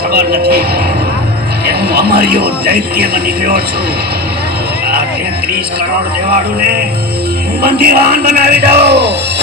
ખબર નથી કે હું અમારીઓ દૈત્યમાં નીકળ્યો છું. આ તેત્રીસ કરોડ દેવાડું ને હું બંદીવાન બનાવી દઉં.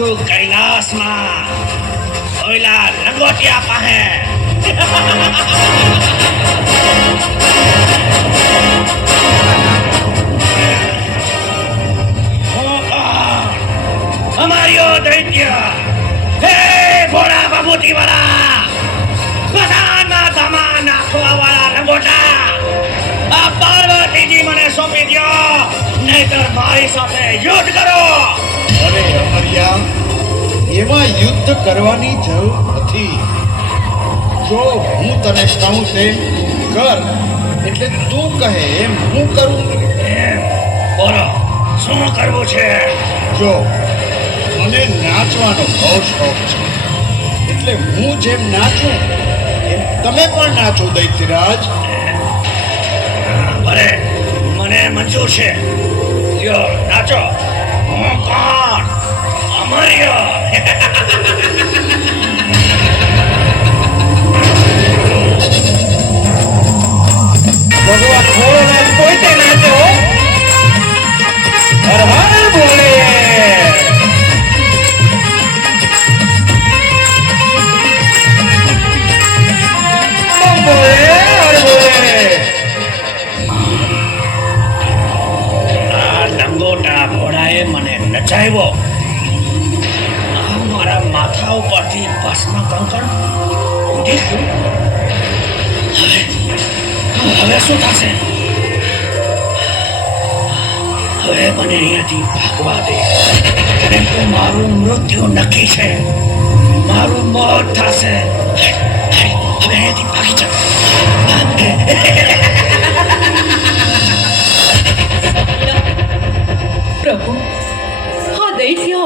છું કૈલાસમાં. ઓયલા લંગોટિયા પાસે. અમારીઓ દૈત્ય, હે ભોળા બાબુતી વાળા બધાના ધમા નાખવા વાળા લંગોટા આ પાર્વતીજી મને સોંપી દ્યો, નહીતર મારી સાથે યુદ્ધ કરો. અરે અમરિયા એમાં યુદ્ધ કરવાની જરૂર નથી. જો હું તને કહું તેમ કર એટલે તું કહે એમ હું કરું. બોલો શું કરવું છે? જો મને નાચવાનો બહુ શોખ છે. એટલે હું જેમ નાચું એમ તમે પણ નાચો દૈત્યરાજ. ભલે મને મંજૂર છે. નાચો. હું કોણ અમર્યો. ભગવાન ભોળોનાથ પોતે નાચો હર હર બોલે મને નચાવ્યો આ મારા માથા ઉપરથી ભસ્મ કંકણ ઉડી ગયું હવે હવે શું થશે હવે મને અહીંયાથી ભાગવા દે કેમ કે મારું મૃત્યુ નક્કી છે મારું મોત થશે હવે અહીંયાથી ભાગી જાઓ